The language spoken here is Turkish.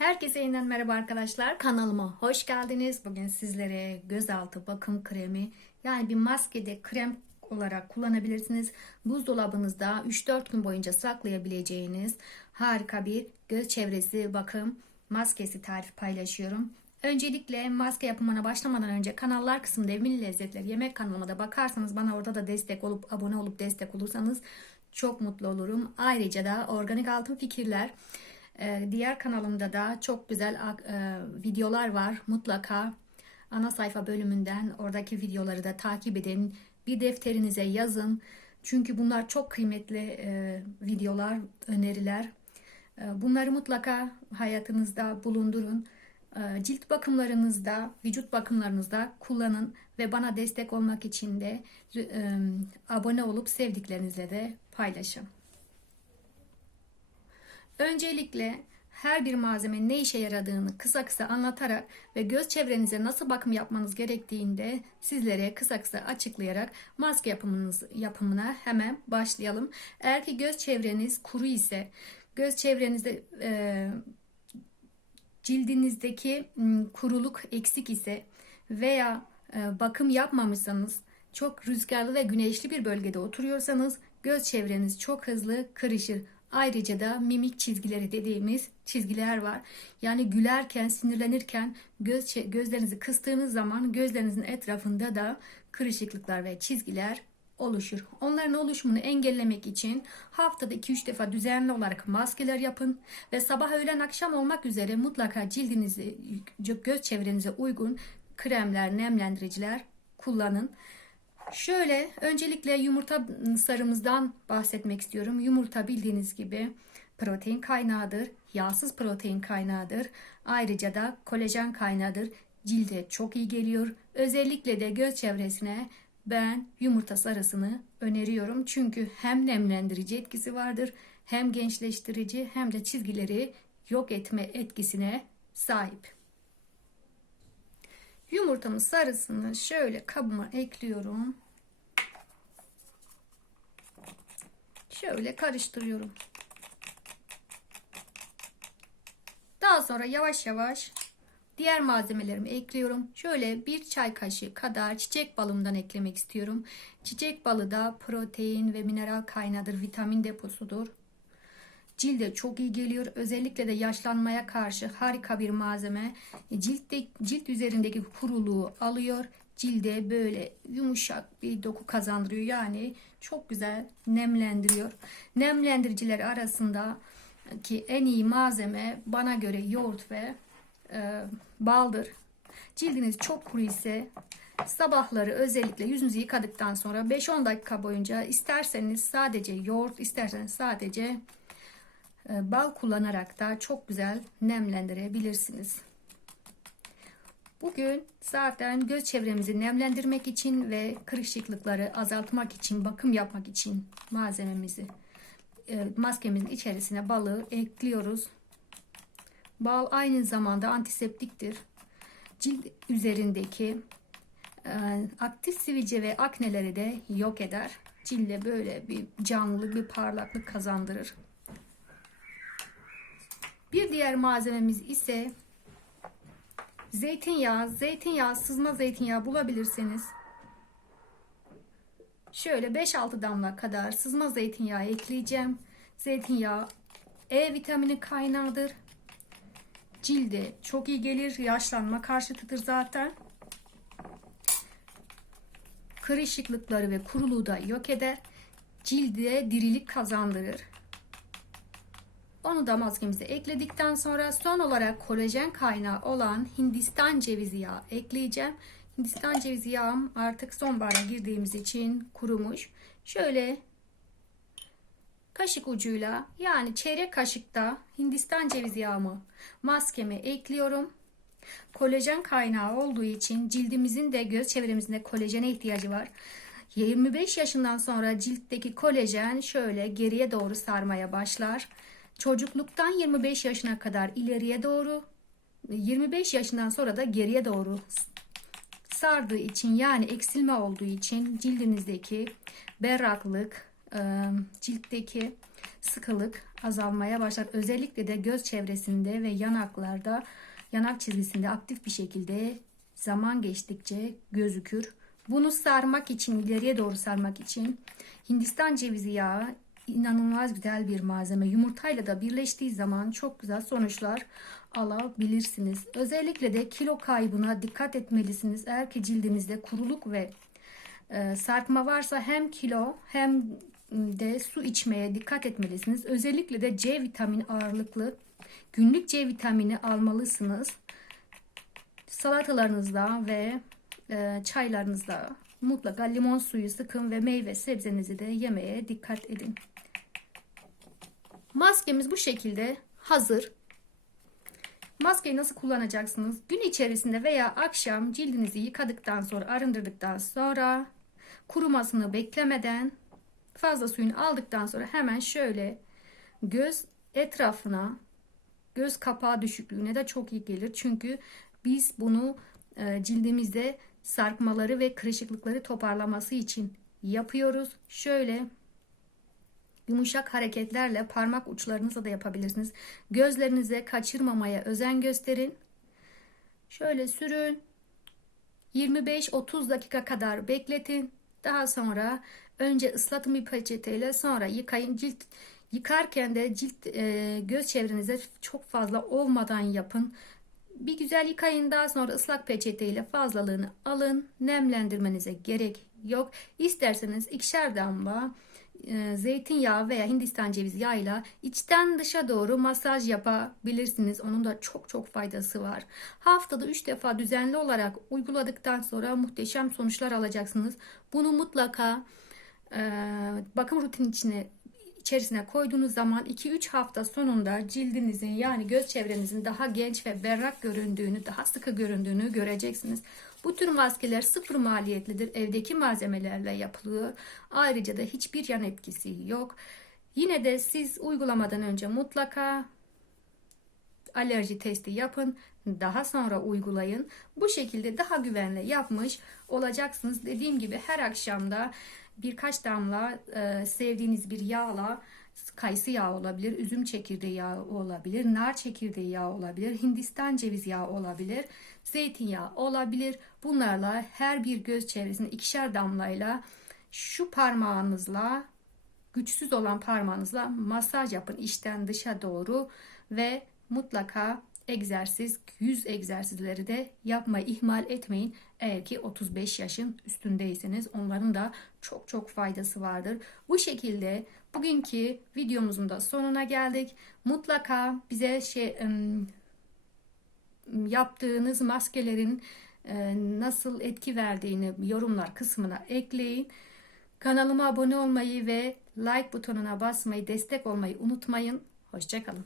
Herkese yeniden merhaba arkadaşlar. Kanalıma hoş geldiniz. Bugün sizlere gözaltı bakım kremi yani bir maskede krem olarak kullanabilirsiniz. Buzdolabınızda 3-4 gün boyunca saklayabileceğiniz harika bir göz çevresi bakım maskesi tarifi paylaşıyorum. Öncelikle maske yapımına başlamadan önce kanallar kısmında Evin Lezzetleri yemek kanalıma da bakarsanız bana orada da destek olup abone olup destek olursanız çok mutlu olurum. Ayrıca da organik altın fikirler diğer kanalımda da çok güzel e, videolar var. Mutlaka ana sayfa bölümünden oradaki videoları da takip edin. Bir defterinize yazın. Çünkü bunlar çok kıymetli e, videolar, öneriler. E, bunları mutlaka hayatınızda bulundurun. Cilt bakımlarınızda, vücut bakımlarınızda kullanın ve bana destek olmak için de abone olup sevdiklerinizle de paylaşın. Öncelikle her bir malzemenin ne işe yaradığını kısa kısa anlatarak ve göz çevrenize nasıl bakım yapmanız gerektiğinde sizlere kısa kısa açıklayarak maske yapımınız, yapımına hemen başlayalım. Eğer ki göz çevreniz kuru ise, göz çevrenizde e, cildinizdeki kuruluk eksik ise veya e, bakım yapmamışsanız çok rüzgarlı ve güneşli bir bölgede oturuyorsanız göz çevreniz çok hızlı kırışır. Ayrıca da mimik çizgileri dediğimiz çizgiler var. Yani gülerken, sinirlenirken göz gözlerinizi kıstığınız zaman gözlerinizin etrafında da kırışıklıklar ve çizgiler oluşur. Onların oluşumunu engellemek için haftada 2-3 defa düzenli olarak maskeler yapın ve sabah öğlen akşam olmak üzere mutlaka cildinizi göz çevrenize uygun kremler, nemlendiriciler kullanın. Şöyle öncelikle yumurta sarımızdan bahsetmek istiyorum. Yumurta bildiğiniz gibi protein kaynağıdır. Yağsız protein kaynağıdır. Ayrıca da kolajen kaynağıdır. Cilde çok iyi geliyor. Özellikle de göz çevresine ben yumurta sarısını öneriyorum. Çünkü hem nemlendirici etkisi vardır, hem gençleştirici hem de çizgileri yok etme etkisine sahip. Yumurtamın sarısını şöyle kabıma ekliyorum. Şöyle karıştırıyorum. Daha sonra yavaş yavaş diğer malzemelerimi ekliyorum. Şöyle bir çay kaşığı kadar çiçek balımdan eklemek istiyorum. Çiçek balı da protein ve mineral kaynağıdır, vitamin deposudur. Cilde çok iyi geliyor. Özellikle de yaşlanmaya karşı harika bir malzeme. Ciltte, cilt üzerindeki kuruluğu alıyor. Cilde böyle yumuşak bir doku kazandırıyor. Yani çok güzel nemlendiriyor. Nemlendiriciler arasında ki en iyi malzeme bana göre yoğurt ve e, baldır. Cildiniz çok kuru ise sabahları özellikle yüzünüzü yıkadıktan sonra 5-10 dakika boyunca isterseniz sadece yoğurt isterseniz sadece e, bal kullanarak da çok güzel nemlendirebilirsiniz. Bugün zaten göz çevremizi nemlendirmek için ve kırışıklıkları azaltmak için, bakım yapmak için malzememizi e, maskemizin içerisine balı ekliyoruz. Bal aynı zamanda antiseptiktir. Cilt üzerindeki e, aktif sivilce ve akneleri de yok eder. Cilde böyle bir canlılık, bir parlaklık kazandırır. Bir diğer malzememiz ise zeytinyağı. Zeytinyağı, sızma zeytinyağı bulabilirseniz şöyle 5-6 damla kadar sızma zeytinyağı ekleyeceğim. Zeytinyağı E vitamini kaynağıdır. Cilde çok iyi gelir. Yaşlanma karşıtıdır zaten. Kırışıklıkları ve kuruluğu da yok eder. Cilde dirilik kazandırır. Onu da maskemize ekledikten sonra son olarak kolajen kaynağı olan Hindistan cevizi yağı ekleyeceğim. Hindistan cevizi yağım artık sonbahara girdiğimiz için kurumuş. Şöyle kaşık ucuyla yani çeyrek kaşıkta Hindistan cevizi yağımı maskeme ekliyorum. Kolajen kaynağı olduğu için cildimizin de göz çevremizde kolajene ihtiyacı var. 25 yaşından sonra ciltteki kolajen şöyle geriye doğru sarmaya başlar. Çocukluktan 25 yaşına kadar ileriye doğru 25 yaşından sonra da geriye doğru sardığı için yani eksilme olduğu için cildinizdeki berraklık, ciltteki sıkılık azalmaya başlar. Özellikle de göz çevresinde ve yanaklarda, yanak çizgisinde aktif bir şekilde zaman geçtikçe gözükür. Bunu sarmak için, ileriye doğru sarmak için Hindistan cevizi yağı inanılmaz güzel bir malzeme. Yumurtayla da birleştiği zaman çok güzel sonuçlar alabilirsiniz. Özellikle de kilo kaybına dikkat etmelisiniz. Eğer ki cildinizde kuruluk ve e, sarkma varsa hem kilo hem de su içmeye dikkat etmelisiniz. Özellikle de C vitamini ağırlıklı günlük C vitamini almalısınız. Salatalarınızda ve e, çaylarınızda mutlaka limon suyu sıkın ve meyve sebzenizi de yemeye dikkat edin. Maskemiz bu şekilde hazır. Maskeyi nasıl kullanacaksınız? Gün içerisinde veya akşam cildinizi yıkadıktan sonra, arındırdıktan sonra kurumasını beklemeden fazla suyunu aldıktan sonra hemen şöyle göz etrafına göz kapağı düşüklüğüne de çok iyi gelir. Çünkü biz bunu e, cildimizde sarkmaları ve kırışıklıkları toparlaması için yapıyoruz. Şöyle yumuşak hareketlerle parmak uçlarınızla da yapabilirsiniz. Gözlerinize kaçırmamaya özen gösterin. Şöyle sürün. 25-30 dakika kadar bekletin. Daha sonra önce ıslatın bir peçeteyle sonra yıkayın. Cilt yıkarken de cilt e, göz çevrenize çok fazla olmadan yapın. Bir güzel yıkayın daha sonra ıslak peçeteyle fazlalığını alın. Nemlendirmenize gerek yok. İsterseniz ikişer damla e, zeytinyağı veya Hindistan cevizi yağıyla içten dışa doğru masaj yapabilirsiniz. Onun da çok çok faydası var. Haftada 3 defa düzenli olarak uyguladıktan sonra muhteşem sonuçlar alacaksınız. Bunu mutlaka e, bakım rutinin içine içerisine koyduğunuz zaman 2-3 hafta sonunda cildinizin yani göz çevrenizin daha genç ve berrak göründüğünü, daha sıkı göründüğünü göreceksiniz. Bu tür maskeler sıfır maliyetlidir. Evdeki malzemelerle yapılıyor. Ayrıca da hiçbir yan etkisi yok. Yine de siz uygulamadan önce mutlaka alerji testi yapın. Daha sonra uygulayın. Bu şekilde daha güvenli yapmış olacaksınız. Dediğim gibi her akşamda birkaç damla e, sevdiğiniz bir yağla kayısı yağı olabilir, üzüm çekirdeği yağı olabilir, nar çekirdeği yağı olabilir, Hindistan ceviz yağı olabilir, zeytinyağı olabilir. Bunlarla her bir göz çevresinde ikişer damlayla şu parmağınızla güçsüz olan parmağınızla masaj yapın içten dışa doğru ve mutlaka egzersiz, yüz egzersizleri de yapmayı ihmal etmeyin. Eğer ki 35 yaşın üstündeyseniz onların da çok çok faydası vardır. Bu şekilde bugünkü videomuzun da sonuna geldik. Mutlaka bize şey yaptığınız maskelerin nasıl etki verdiğini yorumlar kısmına ekleyin. Kanalıma abone olmayı ve like butonuna basmayı, destek olmayı unutmayın. Hoşçakalın.